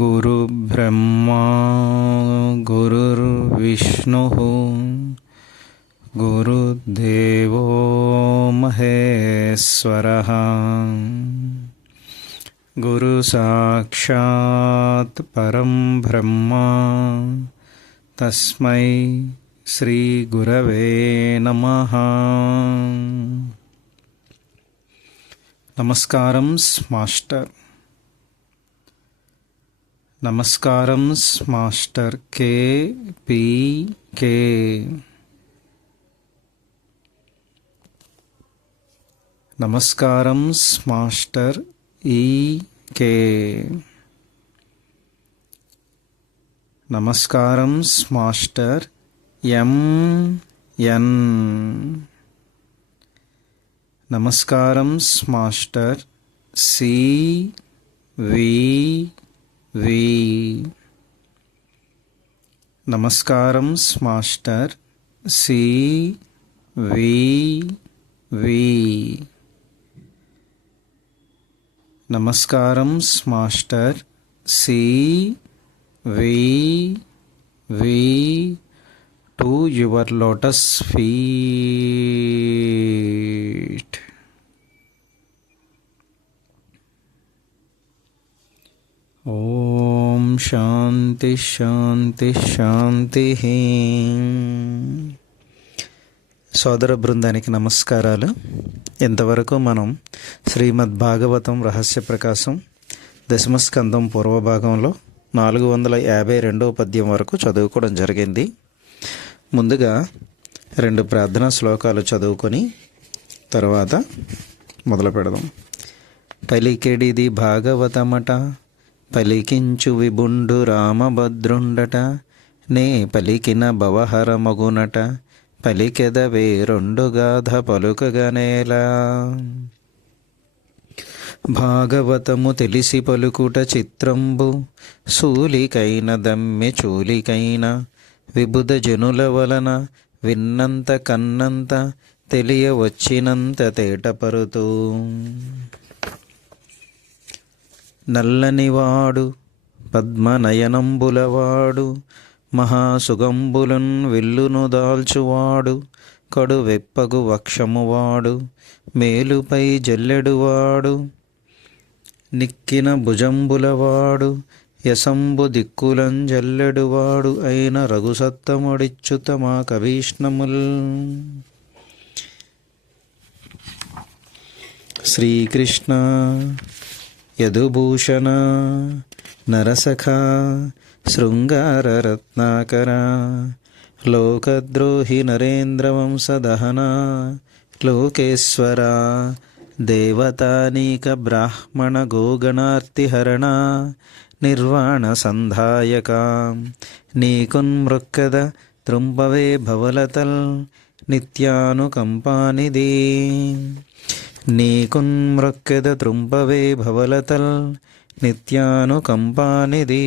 गुरुर्ब्रह्मा गुरुर्विष्णुः गुरुर्देवो महेश्वरः गुरुसाक्षात् परं ब्रह्मा तस्मै श्रीगुरवे नमः। नमस्कारं मास्टर। नमस्कारं मास्टर के नमस्कारं मास्टर के नमस्कारं मास्टर एन नमस्कारं मास्टर वी नमस्कारं मास्टर वी नमस्कारं master V to your lotus feet. ఓం శాంతి శాంతి శాంతి. సోదర బృందానికి నమస్కారాలు. ఇంతవరకు మనం శ్రీమద్ భాగవతం రహస్య ప్రకాశం దశమస్కందం పూర్వభాగంలో 452వ పద్యం వరకు చదువుకోవడం జరిగింది. ముందుగా 2 ప్రార్థనా శ్లోకాలు చదువుకొని తర్వాత మొదలు పెడదాం. పలికెడిది భాగవతమట, పలికించు విభుండు రామభద్రుండట, నే పలికిన భవహర మగునట, పలికెదవే 2 గాథ పలుకగనేలా. భాగవతము తెలిసి పలుకుట చిత్రంబు, సూలికైన దమ్మె చూలికైన, విబుధ జనుల వలన విన్నంత కన్నంత, తెలియవచ్చినంత తేటపరుతూ. నల్లనివాడు పద్మనయనంబులవాడు, మహాసుగంబులన్ విల్లును దాల్చువాడు, కడు వెప్పగు వక్షమువాడు, మేలుపై జల్లెడువాడు, నిక్కిన భుజంబులవాడు, యసంబు దిక్కులం జల్లెడువాడు, అయిన రఘుసత్తముడిచ్యుత మా కభీష్ణముల్. శ్రీకృష్ణ యదుభూషణ నరసఖ శృంగారరత్నాకర, లోకద్రోహి నరేంద్రవంశదహన, లోకేశ్వర దేవతానీక బ్రాహ్మణ గోగణార్తిహరణ, నిర్వాణ సంధాయక నీకున్మృక్కద త్రుంపవే భవలతల్, నిత్యానుకంపానిధి నీకున్మృక్కెద త్రుంపవే భవలతల్, నిత్యానుకంపానిధి.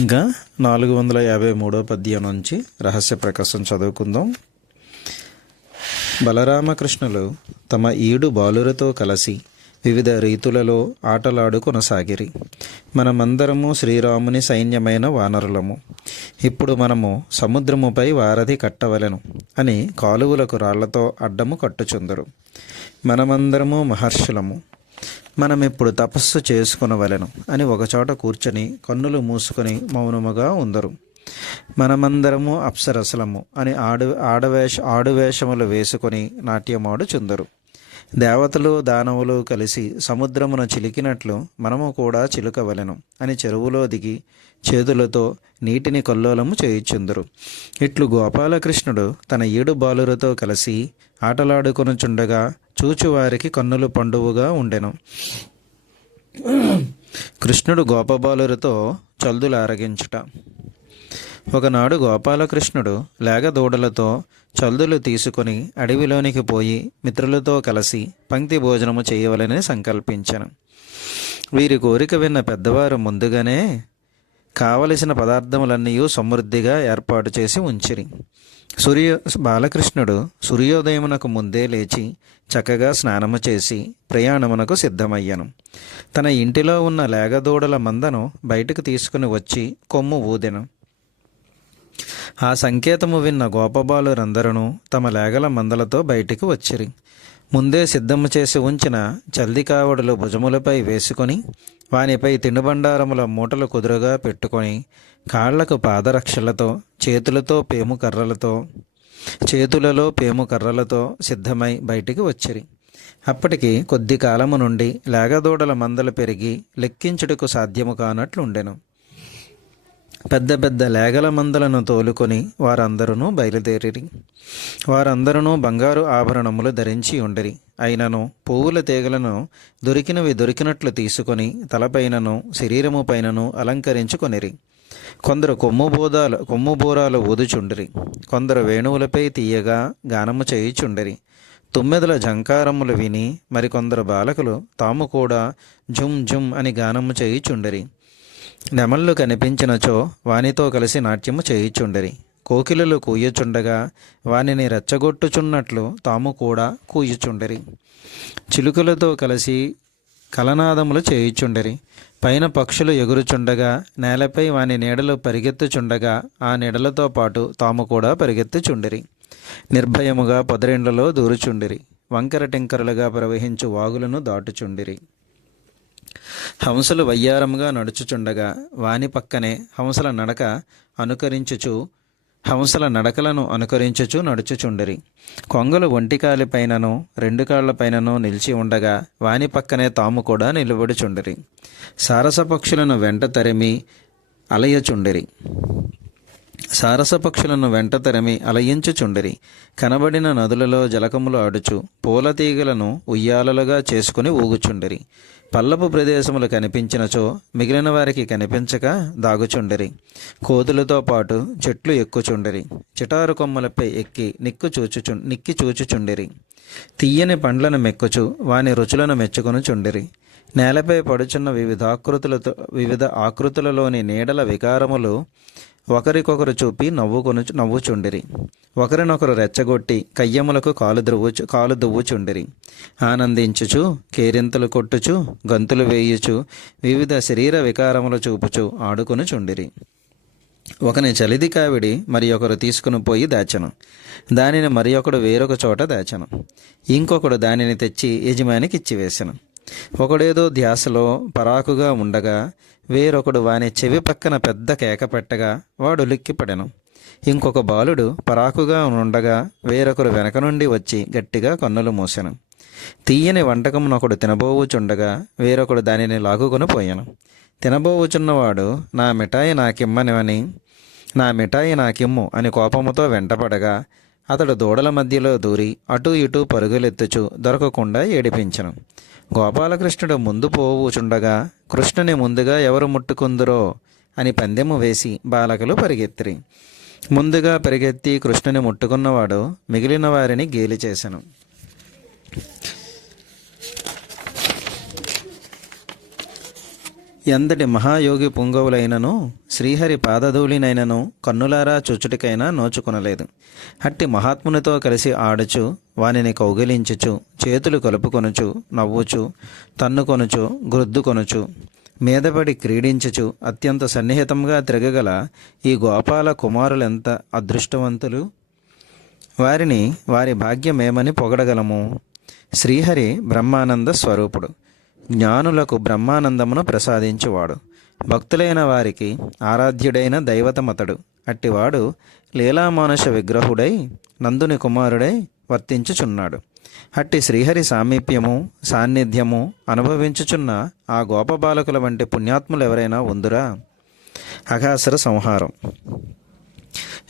ఇంకా 453వ పద్యం నుంచి రహస్య ప్రకాశం చదువుకుందాం. బలరామకృష్ణులు తమ ఈడు బాలురతో కలిసి వివిధ రీతులలో ఆటలాడు కొనసాగిరి. మనమందరము శ్రీరాముని సైన్యమైన వానరులము. ఇప్పుడు మనము సముద్రముపై వారధి కట్టవలెను అని కాలువలకు రాళ్లతో అడ్డము కట్టుచుందరు. మనమందరము మహర్షులము. మనమిప్పుడు తపస్సు చేసుకునవలెను అని ఒకచోట కూర్చొని కన్నులు మూసుకొని మౌనముగా ఉందరు. మనమందరము అప్సరసలము అని ఆడువేషములు వేసుకొని నాట్యమాడుచుందరు. దేవతలు దానవులు కలిసి సముద్రమును చిలికినట్లు మనము కూడా చిలుకవలెను అని చెరువులో దిగి చేతులతో నీటిని కల్లోలము చేయుచుందురు. ఇట్లు గోపాలకృష్ణుడు తన 7 బాలురతో కలిసి ఆటలాడుకొనుచుండగా చూచువారికి కన్నుల పండువుగా ఉండెను. కృష్ణుడు గోపబాలురతో చల్దులారగించుట. ఒకనాడు గోపాలకృష్ణుడు లేగదూడలతో చల్దులు తీసుకొని అడవిలోనికి పోయి మిత్రులతో కలిసి పంక్తి భోజనము చేయవలని సంకల్పించెను. వీరి కోరిక విన్న పెద్దవారు ముందుగానే కావలసిన పదార్థములన్నీ సమృద్ధిగా ఏర్పాటు చేసి ఉంచిరి. బాలకృష్ణుడు సూర్యోదయమునకు ముందే లేచి చక్కగా స్నానము చేసి ప్రయాణమునకు సిద్ధమయ్యను. తన ఇంటిలో ఉన్న లేగదూడల మందను బయటకు తీసుకుని వచ్చి కొమ్ము ఊదెను. ఆ సంకేతము విన్న గోపబాలురందరూ తమ లేగల మందలతో బయటికి వచ్చిరి. ముందే సిద్ధము చేసి ఉంచిన చల్ది కావడులు భుజములపై వేసుకొని వానిపై తినుబండారముల మూటలు కుదురుగా పెట్టుకొని కాళ్లకు పాదరక్షలతో చేతులలో పేము కర్రలతో సిద్ధమై బయటికి వచ్చిరి. అప్పటికి కొద్ది కాలము నుండి లేగదూడల మందలు పెరిగి లెక్కించుటకు సాధ్యము కానట్లుండెను. పెద్ద పెద్ద లేగల మందలను తోలుకొని వారందరూ బయలుదేరిరి. వారందరూ బంగారు ఆభరణములు ధరించి ఉండిరి. అయినను పువ్వుల తీగలను దొరికినట్లు తీసుకొని తలపైనను శరీరము పైనను అలంకరించుకొనిరి. కొందరు కొమ్ముబూరాలు ఊదుచుండిరి. కొందరు వేణువులపై తీయగా గానము చేయుచుండిరి. తుమ్మెదల జంకారములు విని మరికొందరు బాలకులు తాము కూడా జుమ్ జుమ్ అని గానము చేయుచుండిరి. నెమళ్ళు కనిపించినచో వానితో కలిసి నాట్యము చేయుచుండిరి. కోకిలలు కూయుచుండగా వానిని రెచ్చగొట్టుచున్నట్లు తాము కూడా కూయుచుండిరి. చిలుకలతో కలిసి కలనాదములు చేయుచుండిరి. పైన పక్షులు ఎగురుచుండగా నేలపై వాని నీడలు పరిగెత్తుచుండగా ఆ నీడలతో పాటు తాము కూడా పరిగెత్తుచుండిరి. నిర్భయముగా పొదరిండ్లలో దూరుచుండిరి. వంకర టింకరులుగా ప్రవహించు వాగులను దాటుచుండిరి. హంసలు వయ్యారముగా నడుచుచుండగా వాని పక్కనే హంసల నడకలను అనుకరించుచు నడుచుచుండిరి. కొంగలు ఒంటికాలి పైనను 2 కాళ్ల పైనను నిలిచి ఉండగా వాని పక్కనే తాము కూడా నిలబడుచుండిరి. సారస పక్షులను వెంట తరిమి అలయించుచుండిరి. కనబడిన నదులలో జలకములు ఆడుచు పూల తీగలను ఉయ్యాలలుగా చేసుకుని ఊగుచుండిరి. పల్లపు ప్రదేశములు కనిపించినచో మిగిలిన వారికి కనిపించక దాగుచుండిరి. కోతులతో పాటు చెట్లు ఎక్కుచుండిరి. చిటారు కొమ్మలపై ఎక్కి నిక్కి చూచుచుండిరి. తీయని పండ్లను మెక్కుచు వాని రుచులను మెచ్చుకొనుచుండిరి. నేలపై పడుచున్న వివిధ ఆకృతులలోని నీడల వికారములు ఒకరికొకరు చూపి నవ్వుచుండిరి. ఒకరినొకరు రెచ్చగొట్టి కయ్యములకు కాలు దువ్వుచుండిరి. ఆనందించుచు కేరింతలు కొట్టుచు గంతులు వేయుచు వివిధ శరీర వికారములు చూపుచు ఆడుకొనుచుండిరి. ఒకని చలిది కావిడి మరి ఒకరు తీసుకుని పోయి దాచెను. దానిని మరి ఒకడు వేరొక చోట దాచెను. ఇంకొకడు దానిని తెచ్చి యజమానికి ఇచ్చివేశను. ఒకడేదో ధ్యాసలో పరాకుగా ఉండగా వేరొకడు వాని చెవి పక్కన పెద్ద కేక పెట్టగా వాడు లిక్కిపడెను. ఇంకొక బాలుడు పరాకుగా ఉండగా వేరొకరు వెనక నుండి వచ్చి గట్టిగా కన్నులు మూసెను. తీయని వంటకమునొకడు తినబోవుచుండగా వేరొకడు దానిని లాగుకొని పోయాను. తినబోవుచున్నవాడు నా మిఠాయి నాకిమ్ము అని కోపముతో వెంటపడగా అతడు దూడల మధ్యలో దూరి అటూ ఇటూ పరుగులెత్తుచు దొరకకుండా ఏడిపించెను. గోపాలకృష్ణుడు ముందు పోవుచుండగా కృష్ణుని ముందుగా ఎవరు ముట్టుకుందురో అని పందెము వేసి బాలకులు పరిగెత్తిరి. ముందుగా పరిగెత్తి కృష్ణుని ముట్టుకున్నవాడు మిగిలిన వారిని గేలి చేసెను. ఎంతటి మహాయోగి పుంగవులైనను శ్రీహరి పాదధూళినైనను కన్నులారా చుచ్చుటికైనా నోచుకొనలేదు. అట్టి మహాత్మునితో కలిసి ఆడుచు వానిని కౌగిలించుచు చేతులు కలుపుకొనుచు నవ్వుచు తన్నుకొనుచు గ్రుద్దుకొనుచు మీదపడి క్రీడించుచు అత్యంత సన్నిహితంగా తిరగగల ఈ గోపాల కుమారులెంత అదృష్టవంతులు! వారి భాగ్యమేమని పొగడగలము. శ్రీహరి బ్రహ్మానంద స్వరూపుడు. జ్ఞానులకు బ్రహ్మానందమును ప్రసాదించువాడు. భక్తులైన వారికి ఆరాధ్యుడైన దైవతమతడు. అట్టివాడు లీలామానుష విగ్రహుడై నందుని కుమారుడై వర్తించుచున్నాడు. అట్టి శ్రీహరి సామీప్యము సాన్నిధ్యము అనుభవించుచున్న ఆ గోపబాలకుల వంటి పుణ్యాత్ములు ఎవరైనా ఉందురా? అఘాసుర సంహారం.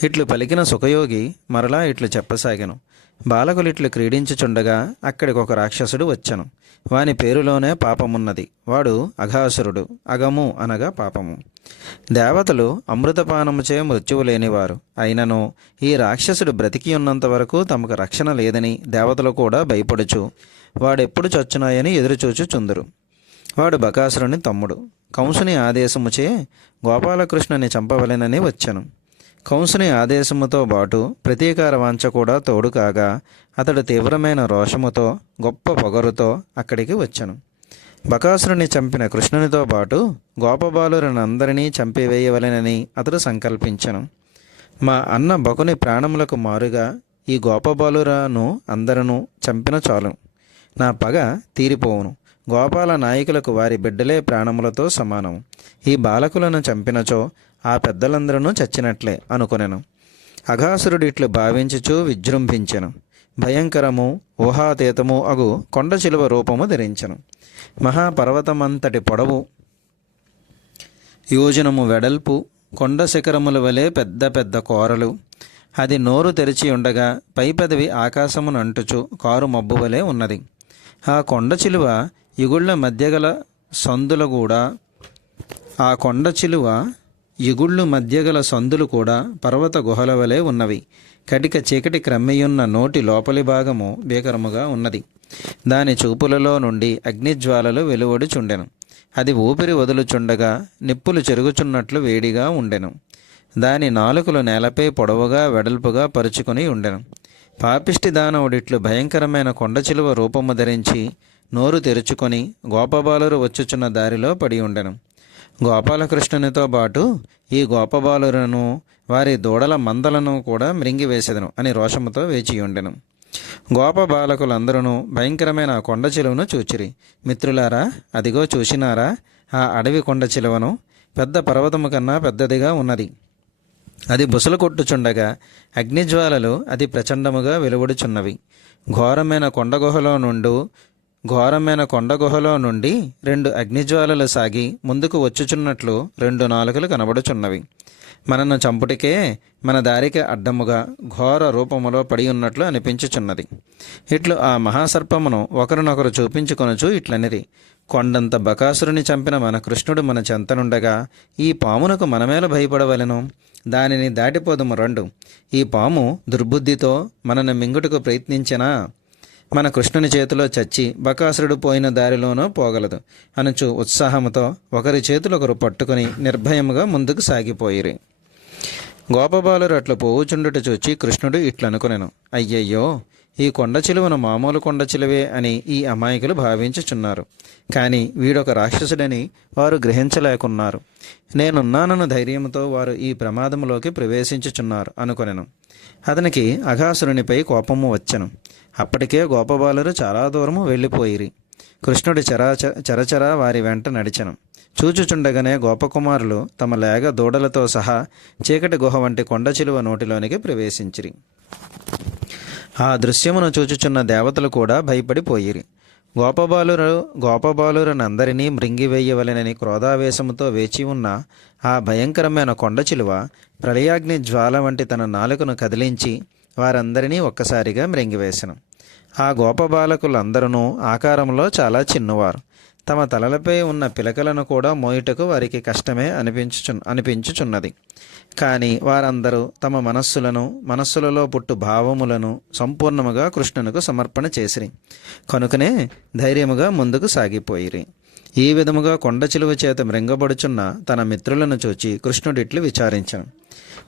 ఇట్లు పలికిన సుఖయోగి మరలా ఇట్లు చెప్పసాగెను. బాలకులిట్లు క్రీడించుచుండగా అక్కడికి ఒక రాక్షసుడు వచ్చెను. వాని పేరులోనే పాపమున్నది. వాడు అఘాసురుడు. అగము అనగా పాపము. దేవతలు అమృతపానముచే మృత్యువు లేనివారు. అయినను ఈ రాక్షసుడు బ్రతికి ఉన్నంత వరకు తమకు రక్షణ లేదని దేవతలు కూడా భయపడుచు వాడెప్పుడు చచ్చునాయని ఎదురుచూచుచుందురు. వాడు బకాసురుని తమ్ముడు. కంసుని ఆదేశముచే గోపాలకృష్ణుని చంపవలెనని వచ్చెను. కంసుని ఆదేశముతో బాటు ప్రతీకార వాంఛ కూడా తోడు కాగా అతడు తీవ్రమైన రోషముతో గొప్ప పొగరుతో అక్కడికి వచ్చెను. బకాసురుని చంపిన కృష్ణునితో పాటు గోపబాలురనందరినీ చంపివేయవలెనని అతడు సంకల్పించెను. మా అన్న బకుని ప్రాణములకు మారుగా ఈ గోపబాలురను అందరూ చంపిన చాలు, నా పగ తీరిపోవును. గోపాల నాయకులకు వారి బిడ్డలే ప్రాణములతో సమానం. ఈ బాలకులను చంపినచో ఆ పెద్దలందరూ చచ్చినట్లే అనుకొనెను. అఘాసురుడు ఇట్లు భావించుచూ విజృంభించెను. భయంకరము ఊహాతీతము అగు కొండ చిలువ రూపము ధరించెను. మహాపర్వతమంతటి పొడవు, యోజనము వెడల్పు, కొండ శిఖరముల వలె పెద్ద పెద్ద కోరలు. అది నోరు తెరిచి ఉండగా పై పెదవి ఆకాశమును అంటుచు కారు మబ్బు వలె ఉన్నది. ఆ కొండ చిలువ ఇగుళ్ల మధ్య గల సందులు కూడా ఆ కొండ చిలువ ఇగుళ్ళు మధ్య గల సందులు కూడా పర్వత గుహల వలె ఉన్నవి. కటిక చీకటి క్రమ్మియున్న నోటి లోపలి భాగము భీకరముగా ఉన్నది. దాని చూపులలో నుండి అగ్నిజ్వాలలు వెలువడుచుండెను. అది ఊపిరి వదులుచుండగా నిప్పులు చెరుగుచున్నట్లు వేడిగా ఉండెను. దాని నాలుకలు నేలపై పొడవుగా వెడల్పుగా పరుచుకొని ఉండెను. పాపిష్టి దానవుడిట్లు భయంకరమైన కొండ చిలువ రూపము ధరించి నోరు తెరుచుకొని గోపబాలురు వచ్చుచున్న దారిలో పడి ఉండెను. గోపాలకృష్ణునితో పాటు ఈ గోపబాలురను వారి దూడల మందలను కూడా మృంగివేసెదను అని రోషముతో వేచియుండెను. గోపబాలకులందరూ భయంకరమైన ఆ కొండ చిలువను చూచిరి. మిత్రులారా, అదిగో చూసినారా ఆ అడవి కొండ చిలువను? పెద్ద పర్వతము కన్నా పెద్దదిగా ఉన్నది. అది బుసలు కొట్టుచుండగా అగ్నిజ్వాలలు అతి ప్రచండముగా వెలువడుచున్నవి. ఘోరమైన కొండ గుహలో నుండి 2 అగ్నిజ్వాలలు సాగి ముందుకు వచ్చుచున్నట్లు 2 నాలుకలు కనబడుచున్నవి. మనను చంపుటికే మన దారికి అడ్డముగా ఘోర రూపములో పడి ఉన్నట్లు అనిపించుచున్నది. ఇట్లు ఆ మహాసర్పమును ఒకరినొకరు చూపించుకొనుచు ఇట్లనిరి. కొండంత బకాసురుని చంపిన మన కృష్ణుడు మన చెంతనుండగా ఈ పామునకు మనమేల భయపడవలెను? దానిని దాటిపోదము రండు. ఈ పాము దుర్బుద్ధితో మనను మింగుటకు ప్రయత్నించినా మన కృష్ణుని చేతిలో చచ్చి బకాసురుడు పోయిన దారిలోనూ పోగలదు అనుచు ఉత్సాహముతో ఒకరి చేతులు ఒకరు పట్టుకుని నిర్భయముగా ముందుకు సాగిపోయిరి. గోపబాలురు అట్లు పోవుచుండుట చూచి కృష్ణుడు ఇట్లనుకొనెను. అయ్యయ్యో, ఈ కొండ చిలువను మామూలు కొండ చిలువే అని ఈ అమాయకులు భావించుచున్నారు. కానీ వీడొక రాక్షసుడని వారు గ్రహించలేకున్నారు. నేనున్నానన్న ధైర్యంతో వారు ఈ ప్రమాదములోకి ప్రవేశించుచున్నారు అనుకొనెను. అతనికి అఘాసురునిపై కోపము వచ్చెను. అప్పటికే గోపబాలురు చాలా దూరము వెళ్ళిపోయిరి. కృష్ణుడు చరచరా వారి వెంట నడిచెను. చూచుచుండగానే గోపకుమారులు తమ లేగ దూడలతో సహా చీకటి గుహ వంటి కొండ చిలువ నోటిలోనికి ప్రవేశించిరి. ఆ దృశ్యమును చూచుచున్న దేవతలు కూడా భయపడిపోయిరి. గోపబాలురనందరినీ మృంగివేయవలెనని క్రోధావేశముతో వేచి ఉన్న ఆ భయంకరమైన కొండ చిలువ ప్రళయాగ్ని జ్వాల వంటి తన నాలుకను కదిలించి వారందరినీ ఒక్కసారిగా మృంగివేశను. ఆ గోపబాలకులందరూ ఆకారంలో చాలా చిన్నవారు. తమ తలలపై ఉన్న పిలకలను కూడా మోయుటకు వారికి కష్టమే అనిపించుచున్నది. కానీ వారందరూ తమ మనస్సులలో పుట్టు భావములను సంపూర్ణముగా కృష్ణునకు సమర్పణ చేసిరి. కనుకనే ధైర్యముగా ముందుకు సాగిపోయిరి. ఈ విధముగా కొండ చిలువ చేత మృంగబడుచున్న తన మిత్రులను చూచి కృష్ణుడిట్లు విచారించను.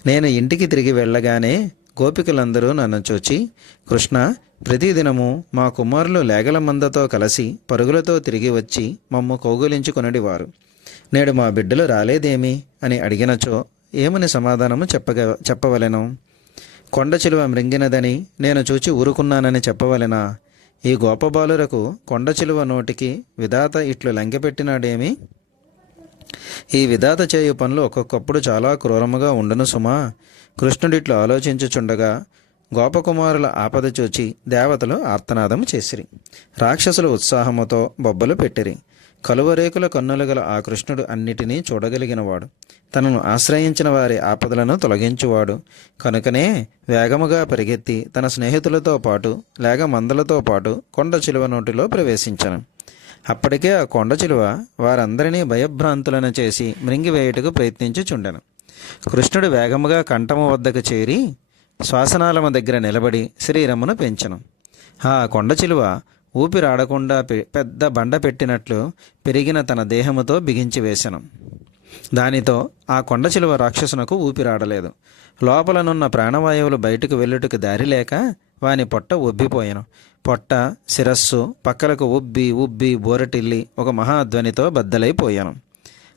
నేను ఇంటికి తిరిగి వెళ్ళగానే గోపికలందరూ నన్ను చూచి, కృష్ణ, ప్రతిదినము మా కుమారులు లేగల మందతో కలిసి పరుగులతో తిరిగి వచ్చి మమ్ము కౌగులించుకొనడివారు. నేడు మా బిడ్డలు రాలేదేమి అని అడిగినచో ఏమని సమాధానము చెప్పవలెను? కొండ చిలువ మృంగినదని నేను చూచి ఊరుకున్నానని చెప్పవలెనా? ఈ గోపబాలురకు కొండ చిలువ నోటికి విధాత ఇట్లు లంకెపెట్టినాడేమి? ఈ విధాత చేయు పనులు ఒక్కొక్కప్పుడు చాలా క్రూరముగా ఉండును సుమా. కృష్ణుడిట్లు ఆలోచించుచుండగా గోపకుమారుల ఆపద చూచి దేవతలు ఆర్తనాదము చేసిరి. రాక్షసులు ఉత్సాహముతో బొబ్బలు పెట్టిరి. కలువరేకుల కన్నులు గల ఆ కృష్ణుడు అన్నిటినీ చూడగలిగినవాడు. తనను ఆశ్రయించిన వారి ఆపదలను తొలగించువాడు కనుకనే వేగముగా పరిగెత్తి తన స్నేహితులతో పాటు లేక మందలతో పాటు కొండ చిలువ నోటిలో ప్రవేశించను. అప్పటికే ఆ కొండ చిలువ వారందరినీ భయభ్రాంతులను చేసి మృంగివేయుటకు ప్రయత్నించుచుండెను. కృష్ణుడు వేగముగా కంఠము వద్దకు చేరి శ్వాసనాళము దగ్గర నిలబడి శరీరమును పెంచెను. ఆ కొండ చిలువ ఊపిరాడకుండా పెద్ద బండ పెట్టినట్లు పెరిగిన తన దేహముతో బిగించి వేసెను. దానితో ఆ కొండ చిలువ రాక్షసునకు ఊపిరాడలేదు. లోపలనున్న ప్రాణవాయువులు బయటకు వెళ్ళుటకు దారి లేక వాని పొట్ట ఉబ్బిపోయెను. పొట్ట, శిరస్సు పక్కలకు ఉబ్బి ఉబ్బి బోరటిల్లి ఒక మహాధ్వనితో బద్దలైపోయాను.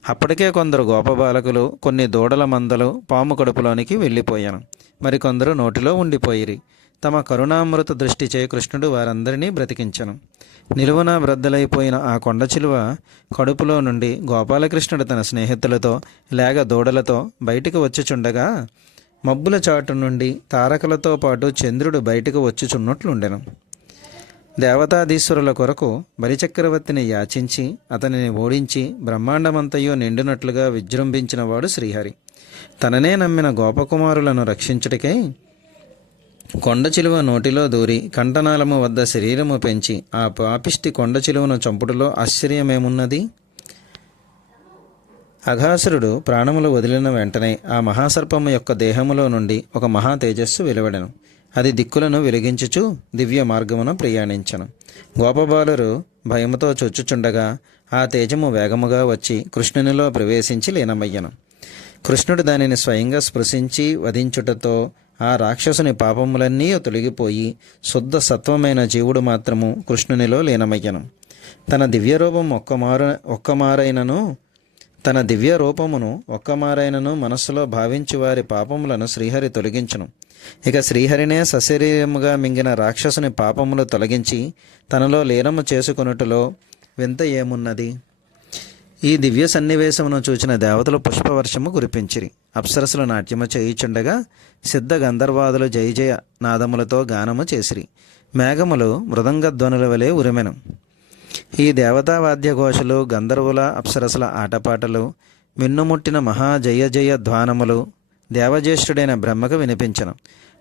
అప్పటికే కొందరు గోపబాలకులు కొన్ని దూడల మందలు పాము కడుపులోనికి వెళ్ళిపోయాను. మరికొందరు నోటిలో ఉండిపోయిరి. తమ కరుణామృత దృష్టిచే కృష్ణుడు వారందరినీ బ్రతికించను. నిలువున బ్రద్దలైపోయిన ఆ కొండ చిలువ కడుపులో నుండి గోపాలకృష్ణుడు తన స్నేహితులతో లేక దూడలతో బయటికి వచ్చుచుండగా మబ్బుల చాటు నుండి తారకలతో పాటు చంద్రుడు బయటకు వచ్చుచున్నట్లుండెను. దేవతాధీశ్వరుల కొరకు బలిచక్రవర్తిని యాచించి అతనిని ఓడించి బ్రహ్మాండమంతయో నిండినట్లుగా విజృంభించినవాడు శ్రీహరి. తననే నమ్మిన గోపకుమారులను రక్షించుటకై కొండ చిలువ నోటిలో దూరి కంఠనాళము వద్ద శరీరము పెంచి ఆ పాపిష్టి కొండ చిలువను చంపుటలో ఆశ్చర్యమేమున్నది? అఘాసురుడు ప్రాణములు వదిలిన వెంటనే ఆ మహాసర్పము యొక్క దేహములో నుండి ఒక మహా తేజస్సు వెలువడెను. అది దిక్కులను వెలిగించుచు దివ్య మార్గమున ప్రయాణించను. గోపబాలురు భయముతో చొచ్చుచుండగా ఆ తేజము వేగముగా వచ్చి కృష్ణునిలో ప్రవేశించి లీనమయ్యను. కృష్ణుడు దానిని స్వయంగా స్పృశించి వధించుటతో ఆ రాక్షసుని పాపములన్నీ తొలగిపోయి శుద్ధ సత్వమైన జీవుడు మాత్రము కృష్ణునిలో లీనమయ్యను. తన దివ్య రూపమును ఒక్కమారైనను మనస్సులో భావించి వారి పాపములను శ్రీహరి తొలగించును. ఇక శ్రీహరినే సశరీరముగా మింగిన రాక్షసుని పాపములు తొలగించి తనలో లీనము చేసుకొనుటలో వింత ఏమున్నది? ఈ దివ్య సన్నివేశమును చూచిన దేవతలు పుష్పవర్షము కురిపించిరి. అప్సరసులు నాట్యము చేయుచుండగా సిద్ధ గంధర్వాదులు జయ జయ నాదములతో గానము చేసిరి. మేఘములు మృదంగధ్వనుల వలె ఉరిమెను. ఈ దేవతావాద్యఘోషలు, గంధర్వుల అప్సరసుల ఆటపాటలు, మిన్నుముట్టిన మహా జయ జయ ధ్వానములు దేవజ్యేష్ఠుడైన బ్రహ్మకు వినిపించను.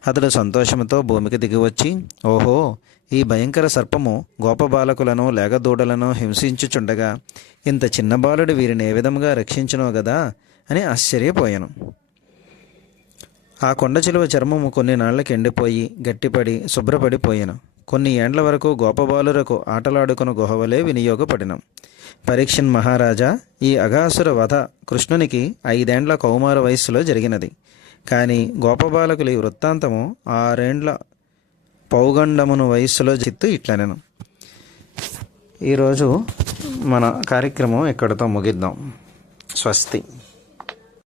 అతడు సంతోషముతో భూమికి దిగివచ్చి, ఓహో, ఈ భయంకర సర్పము గోపబాలకులను లేగదూడలను హింసించుచుండగా ఇంత చిన్న బాలుడు వీరిని ఏ విధముగా రక్షించునో గదా అని ఆశ్చర్యపోయాను. ఆ కొండ చిలువ చర్మము కొన్ని నాళ్లకి ఎండిపోయి గట్టిపడి శుభ్రపడిపోయాను. కొన్ని ఏండ్ల వరకు గోపబాలురకు ఆటలాడుకుని గుహవలే వినియోగపడినం. పరీక్షన్ మహారాజా, ఈ అఘాసుర వధ కృష్ణునికి 5 ఏండ్ల కౌమార వయస్సులో జరిగినది. కానీ గోపబాలకులు ఈ వృత్తాంతము 6 ఏండ్ల పౌగండమును వయస్సులో చిత్తు ఇట్లనెను. ఈరోజు మన కార్యక్రమం ఇక్కడితో ముగిద్దాం. స్వస్తి.